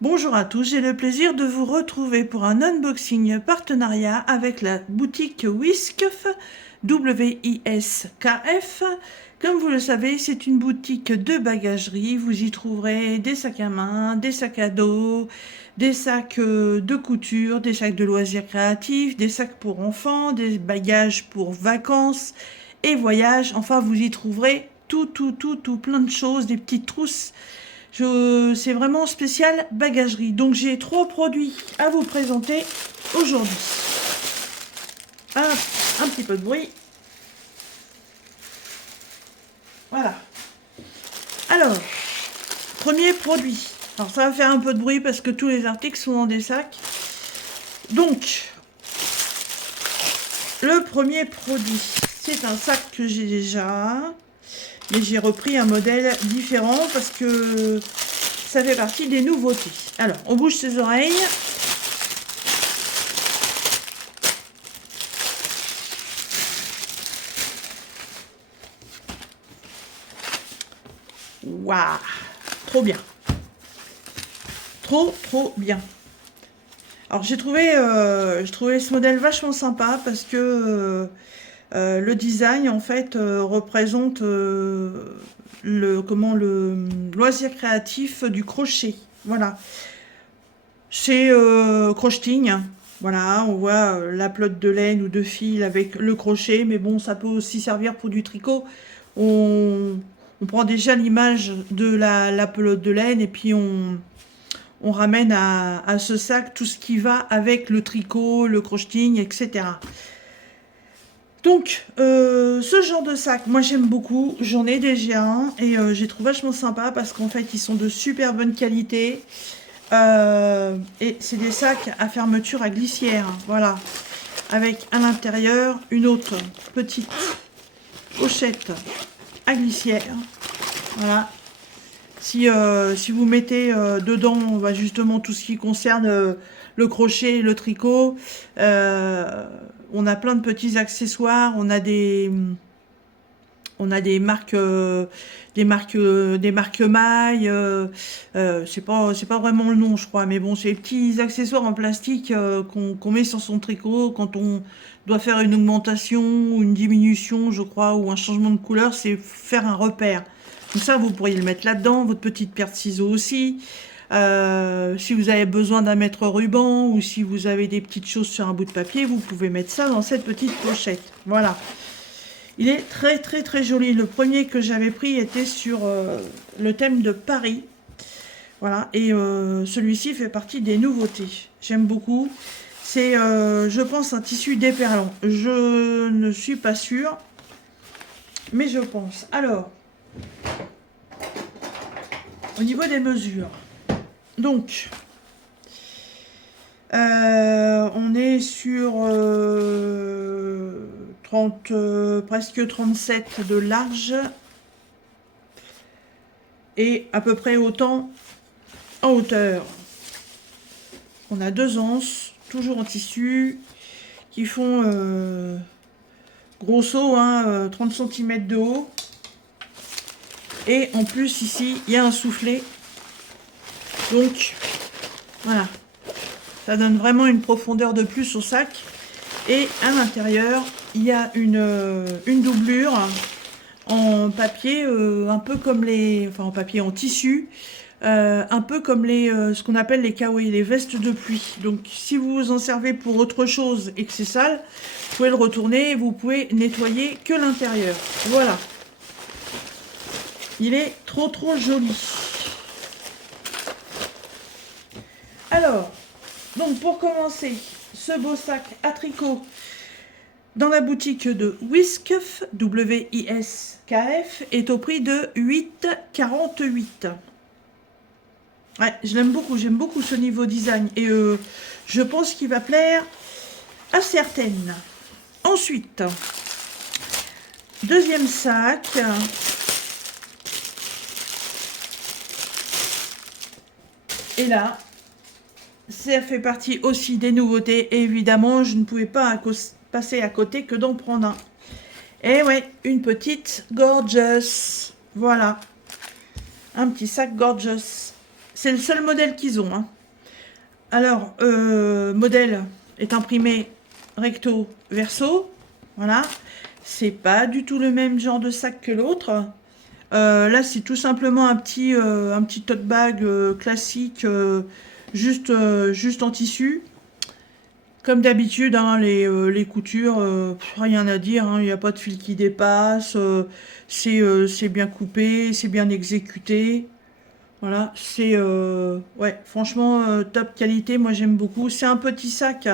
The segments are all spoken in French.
Bonjour à tous, j'ai le plaisir de vous retrouver pour un unboxing partenariat avec la boutique Wiskf, W-I-S-K-F. Comme vous le savez, c'est une boutique de bagagerie. Vous y trouverez des sacs à main, des sacs à dos, des sacs de couture, des sacs de loisirs créatifs, des sacs pour enfants, des bagages pour vacances et voyages. Enfin, vous y trouverez tout, plein de choses, des petites trousses. C'est vraiment spécial bagagerie. Donc j'ai 3 produits à vous présenter aujourd'hui. Un petit peu de bruit. Voilà. Alors, premier produit. Alors ça va faire un peu de bruit parce que tous les articles sont dans des sacs. Donc, le premier produit, c'est un sac que j'ai déjà. Mais j'ai repris un modèle différent parce que ça fait partie des nouveautés. Alors, on bouge ses oreilles. Waouh, trop bien. Trop bien. Alors, j'ai trouvé ce modèle vachement sympa parce que le design, en fait, représente le loisir créatif du crochet. Voilà. C'est crocheting. Voilà, on voit la pelote de laine ou de fil avec le crochet, mais bon, ça peut aussi servir pour du tricot. On prend déjà l'image de la pelote de laine et puis on ramène à ce sac tout ce qui va avec le tricot, le crocheting, etc. Donc, ce genre de sac, moi j'aime beaucoup, j'en ai déjà un et j'ai trouvé vachement sympa parce qu'en fait ils sont de super bonne qualité. Et c'est des sacs à fermeture à glissière, voilà, avec à l'intérieur une autre petite pochette à glissière, voilà. Si vous mettez dedans justement tout ce qui concerne le crochet, le tricot, on a plein de petits accessoires, on a des marques mailles, c'est pas vraiment le nom, je crois, mais bon, c'est des petits accessoires en plastique qu'on met sur son tricot quand on doit faire une augmentation ou une diminution, je crois, ou un changement de couleur, c'est faire un repère. Donc ça, vous pourriez le mettre là-dedans, votre petite paire de ciseaux aussi. Si vous avez besoin d'un mètre ruban ou si vous avez des petites choses sur un bout de papier, vous pouvez mettre ça dans cette petite pochette. Voilà. Il est très joli. Le premier que j'avais pris était sur le thème de Paris. Voilà. Et celui-ci fait partie des nouveautés. J'aime beaucoup. C'est, je pense, un tissu déperlant. Je ne suis pas sûre, mais je pense. Alors, au niveau des mesures. Donc, on est sur 30, presque 37 de large et à peu près autant en hauteur. On a 2 anses, toujours en tissu, qui font grosso 30 cm de haut. Et en plus ici, il y a un soufflet. Donc, voilà. Ça donne vraiment une profondeur de plus au sac. Et à l'intérieur, il y a une doublure en papier, un peu comme en papier, en tissu, un peu comme ce qu'on appelle les kawaii, les vestes de pluie. Donc, si vous vous en servez pour autre chose et que c'est sale, vous pouvez le retourner et vous pouvez nettoyer que l'intérieur. Voilà. Il est trop joli. Alors, donc pour commencer, ce beau sac à tricot dans la boutique de Wiskf, W-I-S-K-F, est au prix de 8,48 €. Ouais, j'aime beaucoup ce niveau design et je pense qu'il va plaire à certaines. Ensuite, deuxième sac. Et là, ça fait partie aussi des nouveautés. Et évidemment, je ne pouvais pas passer à côté que d'en prendre un. Et ouais, une petite Gorgeous. Voilà. Un petit sac Gorgeous. C'est le seul modèle qu'ils ont, hein. Alors, modèle est imprimé recto verso. Voilà. C'est pas du tout le même genre de sac que l'autre. Là, c'est tout simplement un petit tote bag classique, juste en tissu. Comme d'habitude, hein, les coutures, rien à dire, hein, il n'y a pas de fil qui dépasse, c'est bien coupé, c'est bien exécuté. Voilà, c'est ouais, franchement top qualité, moi j'aime beaucoup. C'est un petit sac.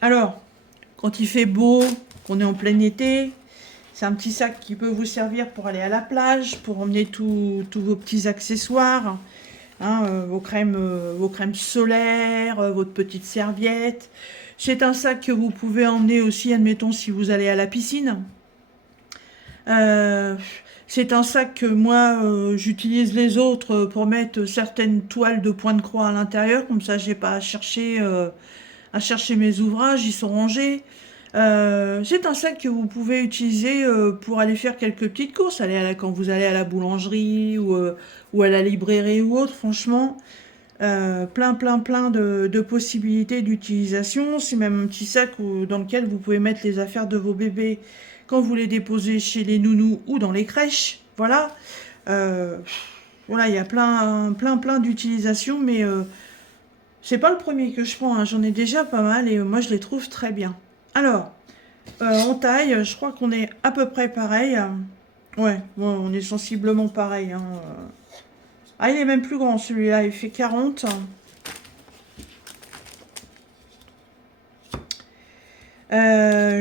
Alors, quand il fait beau, qu'on est en plein été, c'est un petit sac qui peut vous servir pour aller à la plage, pour emmener tous vos petits accessoires, hein, vos crèmes solaires, votre petite serviette. C'est un sac que vous pouvez emmener aussi, admettons, si vous allez à la piscine. Euh, c'est un sac que moi, j'utilise les autres pour mettre certaines toiles de point de croix à l'intérieur, comme ça j'ai pas à chercher mes ouvrages, ils sont rangés. C'est un sac que vous pouvez utiliser pour aller faire quelques petites courses, quand vous allez à la boulangerie ou à la librairie ou autre, franchement. Plein de possibilités d'utilisation. C'est même un petit sac dans lequel vous pouvez mettre les affaires de vos bébés quand vous les déposez chez les nounous ou dans les crèches. Voilà. Euh, voilà, il y a plein d'utilisations, mais c'est pas le premier que je prends, hein. J'en ai déjà pas mal et moi je les trouve très bien. Alors, en taille, je crois qu'on est à peu près pareil. Ouais, bon, on est sensiblement pareil, hein. Ah, il est même plus grand celui-là, il fait 40.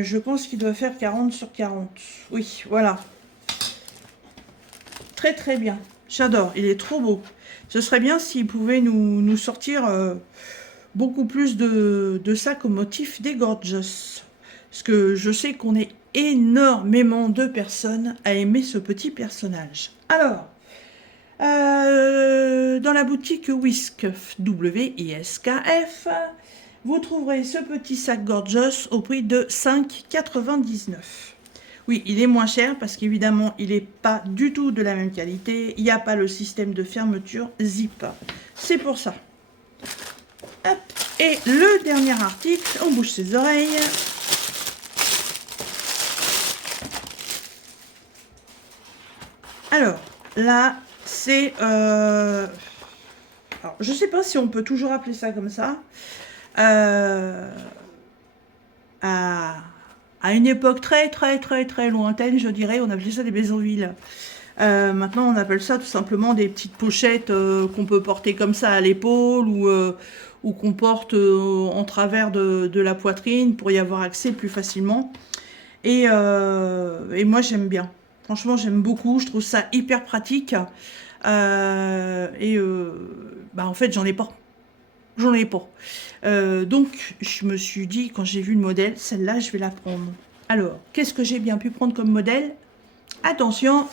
Je pense qu'il doit faire 40 sur 40. Oui, voilà. Très très bien. J'adore, il est trop beau. Ce serait bien s'il pouvait nous sortir beaucoup plus de sacs au motif des Gorgeous. Parce que je sais qu'on est énormément de personnes à aimer ce petit personnage. Alors, dans la boutique Wiskf, W-I-S-K-F, vous trouverez ce petit sac Gorgeous au prix de 5,99 €. Oui, il est moins cher parce qu'évidemment, il n'est pas du tout de la même qualité. Il n'y a pas le système de fermeture zip. C'est pour ça. Hop. Et le dernier article, on bouge ses oreilles. Alors, là, c'est... alors, je ne sais pas si on peut toujours appeler ça comme ça. À une époque très lointaine, je dirais, on appelait ça des maisonvilles. Maintenant, on appelle ça tout simplement des petites pochettes qu'on peut porter comme ça à l'épaule ou qu'on porte en travers de la poitrine pour y avoir accès plus facilement. Et moi, j'aime bien. Franchement, j'aime beaucoup. Je trouve ça hyper pratique. Bah, en fait, j'en ai pas. J'en ai pas. Donc, je me suis dit, quand j'ai vu le modèle, celle-là, je vais la prendre. Alors, qu'est-ce que j'ai bien pu prendre comme modèle? Attention,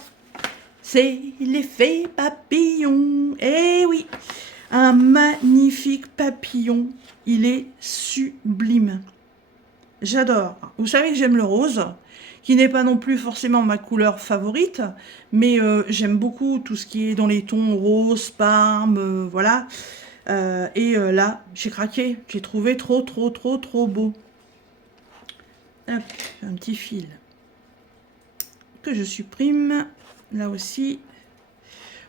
c'est l'effet papillon. Eh oui, un magnifique papillon. Il est sublime. J'adore. Vous savez que j'aime le rose, qui n'est pas non plus forcément ma couleur favorite, mais j'aime beaucoup tout ce qui est dans les tons rose, parme, voilà. Là, j'ai craqué. J'ai trouvé trop beau. Hop, un petit fil que je supprime. Là aussi.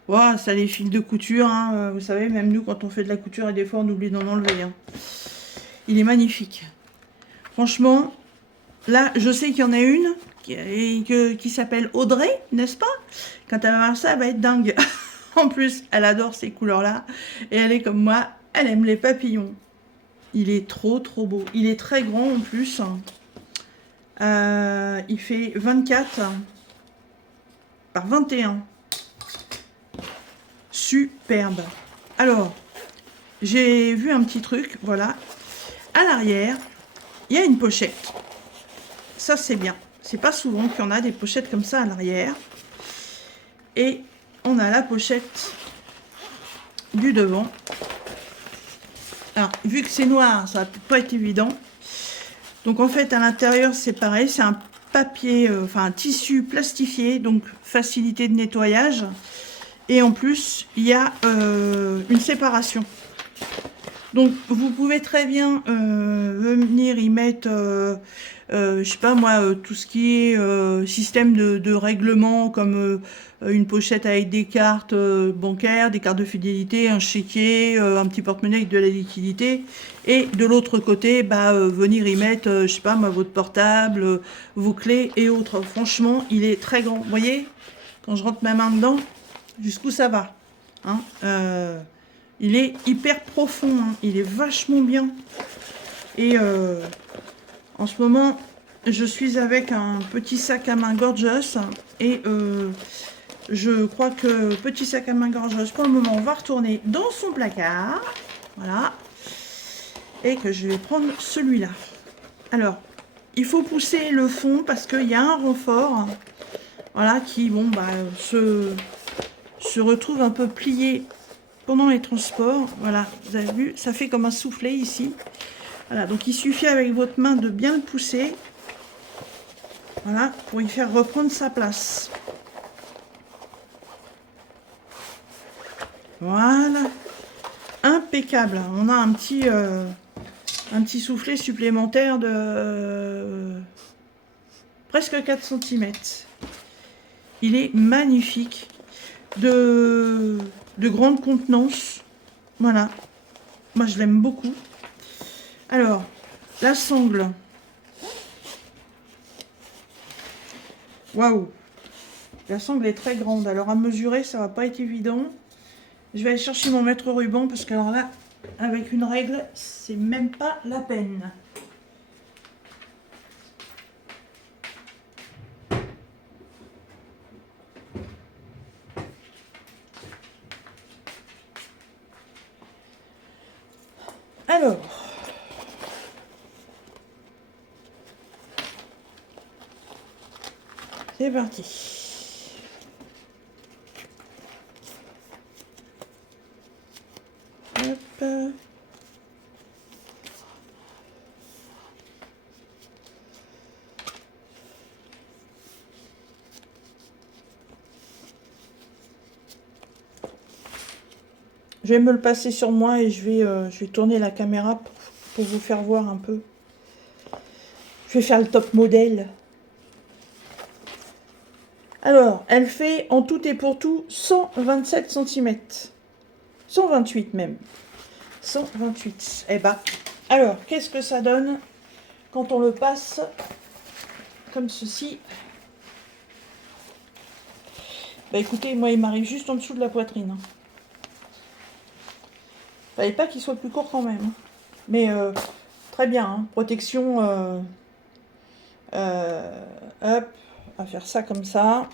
Wow, ça, les fils de couture, hein. Vous savez, même nous, quand on fait de la couture, et des fois, on oublie d'en enlever, hein. Il est magnifique. Franchement, là, je sais qu'il y en a une qui s'appelle Audrey, n'est-ce pas? Quand elle va voir ça, elle va être dingue. En plus, elle adore ces couleurs-là. Et elle est comme moi, elle aime les papillons. Il est trop beau. Il est très grand en plus. Il fait 24 par 21. Superbe. Alors, j'ai vu un petit truc, voilà. À l'arrière, il y a une pochette. Ça, c'est bien. C'est pas souvent qu'il y en a des pochettes comme ça à l'arrière. Et on a la pochette du devant. Alors, vu que c'est noir, ça va peut-être pas être évident. Donc, en fait, à l'intérieur, c'est pareil. C'est un papier, enfin, un tissu plastifié, donc facilité de nettoyage. Et en plus, il y a une séparation. Donc, vous pouvez très bien venir y mettre, je sais pas moi, tout ce qui est système de règlement, comme une pochette avec des cartes bancaires, des cartes de fidélité, un chéquier, un petit porte-monnaie avec de la liquidité. Et de l'autre côté, bah, venir y mettre, je sais pas moi, votre portable, vos clés et autres. Franchement, il est très grand. Vous voyez, quand je rentre ma main dedans, jusqu'où ça va, hein, il est hyper profond, hein. Il est vachement bien. Et en ce moment, je suis avec un petit sac à main Gorgeous. Et je crois que petit sac à main Gorgeous, pour le moment, on va retourner dans son placard. Voilà. Et que je vais prendre celui-là. Alors, il faut pousser le fond parce qu'il y a un renfort. Voilà, qui, bon, bah, se retrouve un peu plié pendant les transports. Voilà, vous avez vu, ça fait comme un soufflet ici. Voilà, donc il suffit avec votre main de bien le pousser. Voilà, pour y faire reprendre sa place. Voilà. Impeccable. On a un petit soufflet supplémentaire de presque 4 cm. Il est magnifique. De grande contenance. Voilà. Moi, je l'aime beaucoup. Alors, la sangle. Waouh. La sangle est très grande. Alors, à mesurer, ça va pas être évident. Je vais aller chercher mon mètre ruban parce que alors là, avec une règle, c'est même pas la peine. Alors, c'est parti. Hop. Je vais me le passer sur moi et je vais tourner la caméra pour vous faire voir un peu. Je vais faire le top modèle. Alors, elle fait en tout et pour tout 127 cm. 128 même. 128. Eh ben, alors, qu'est-ce que ça donne quand on le passe comme ceci? Bah écoutez, moi il m'arrive juste en dessous de la poitrine. Fallait pas qu'il soit plus court quand même. Mais très bien, hein. Protection. Hop, on va faire ça comme ça.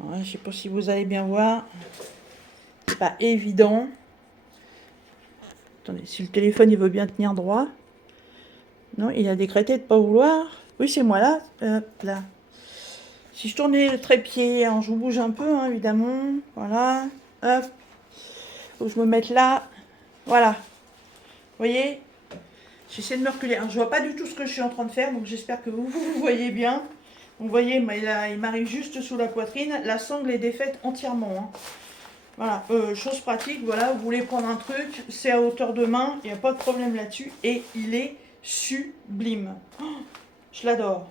Ouais, je sais pas si vous allez bien voir. C'est pas évident. Attendez, si le téléphone il veut bien tenir droit. Non, il a décrété de pas vouloir. Oui, c'est moi là. Hop, là. Si je tournais le trépied, alors je vous bouge un peu, hein, évidemment. Voilà. Hop. Faut que je me mette là. Voilà. Vous voyez? J'essaie de me reculer. Alors, je vois pas du tout ce que je suis en train de faire, donc j'espère que vous voyez bien. Vous voyez, il m'arrive juste sous la poitrine. La sangle est défaite entièrement, hein. Voilà, chose pratique, voilà, vous voulez prendre un truc, c'est à hauteur de main, il n'y a pas de problème là-dessus, et il est sublime. Oh, je l'adore.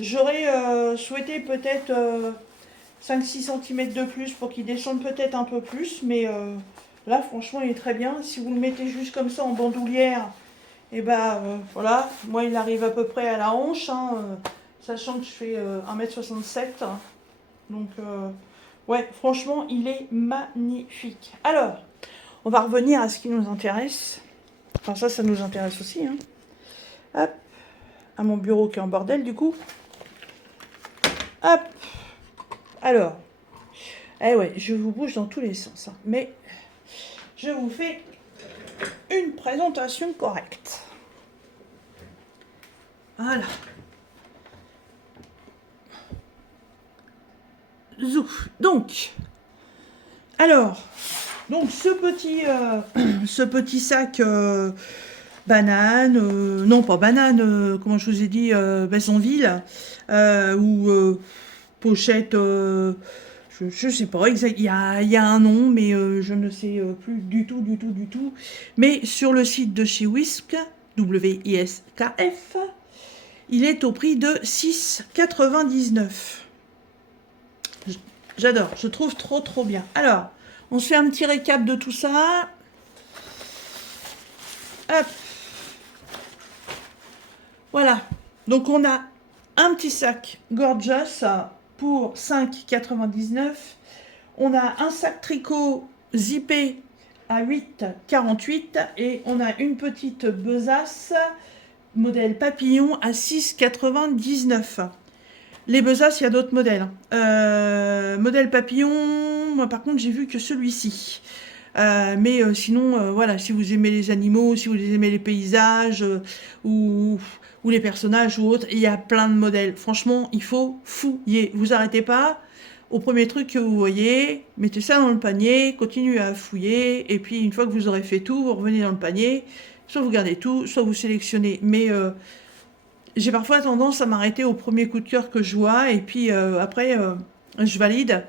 J'aurais souhaité peut-être 5-6 cm de plus pour qu'il descende peut-être un peu plus, mais là, franchement, il est très bien. Si vous le mettez juste comme ça en bandoulière, et ben voilà, moi, il arrive à peu près à la hanche, hein, sachant que je fais 1,67 m, donc... ouais, franchement, il est magnifique. Alors, on va revenir à ce qui nous intéresse. Enfin, ça nous intéresse aussi, hein. Hop, à mon bureau qui est en bordel, du coup. Hop. Alors, eh ouais, je vous bouge dans tous les sens, hein, mais je vous fais une présentation correcte. Voilà. Zouf. Donc, alors, ce petit sac banane, non pas banane, comment je vous ai dit, Maisonville, ou pochette, je sais pas exact, il y a un nom, mais je ne sais plus du tout, du tout, du tout. Mais sur le site de chez Wisk, WISKF, il est au prix de 6,99. J'adore, je trouve trop trop bien. Alors, on se fait un petit récap de tout ça. Hop. Voilà. Donc on a un petit sac Gorgeous pour 5,99. On a un sac tricot zippé à 8,48 et on a une petite besace modèle papillon à 6,99. Les besaces, il y a d'autres modèles. Modèle papillon, moi par contre j'ai vu que celui-ci. Mais sinon, voilà, si vous aimez les animaux, si vous aimez les paysages, ou les personnages ou autres, il y a plein de modèles. Franchement, il faut fouiller. Vous arrêtez pas. Au premier truc que vous voyez, mettez ça dans le panier, continuez à fouiller, et puis une fois que vous aurez fait tout, vous revenez dans le panier, soit vous gardez tout, soit vous sélectionnez. Mais j'ai parfois tendance à m'arrêter au premier coup de cœur que je vois, et puis après, je valide.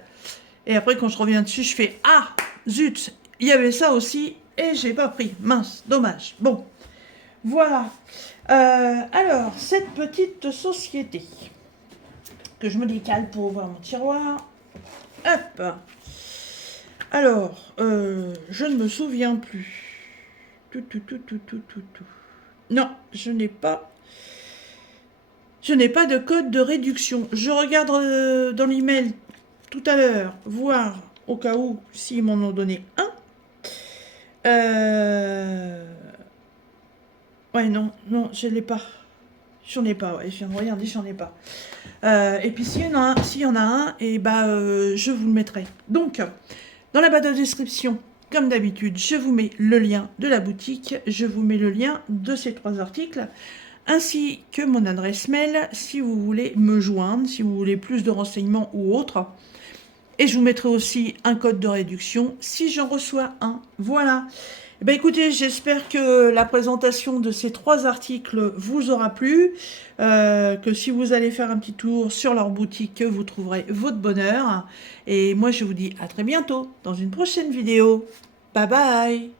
Et après, quand je reviens dessus, je fais « Ah, zut, il y avait ça aussi, et j'ai pas pris. Mince, dommage. » Bon, voilà. Alors, cette petite société, que je me décale pour ouvrir mon tiroir. Hop. Alors, je ne me souviens plus. Non, je n'ai pas de code de réduction. Je regarde dans l'email tout à l'heure, voir au cas où s'ils m'en ont donné un. Ouais, non, je ne l'ai pas. J'en ai pas, ouais, je viens de regarder, j'en ai pas. Et puis s'il y en a un, et je vous le mettrai. Donc, dans la barre de description, comme d'habitude, je vous mets le lien de la boutique, je vous mets le lien de ces 3 articles, ainsi que mon adresse mail si vous voulez me joindre, si vous voulez plus de renseignements ou autre. Et je vous mettrai aussi un code de réduction si j'en reçois un. Voilà. Écoutez, j'espère que la présentation de ces 3 articles vous aura plu, que si vous allez faire un petit tour sur leur boutique, vous trouverez votre bonheur. Et moi, je vous dis à très bientôt dans une prochaine vidéo. Bye bye!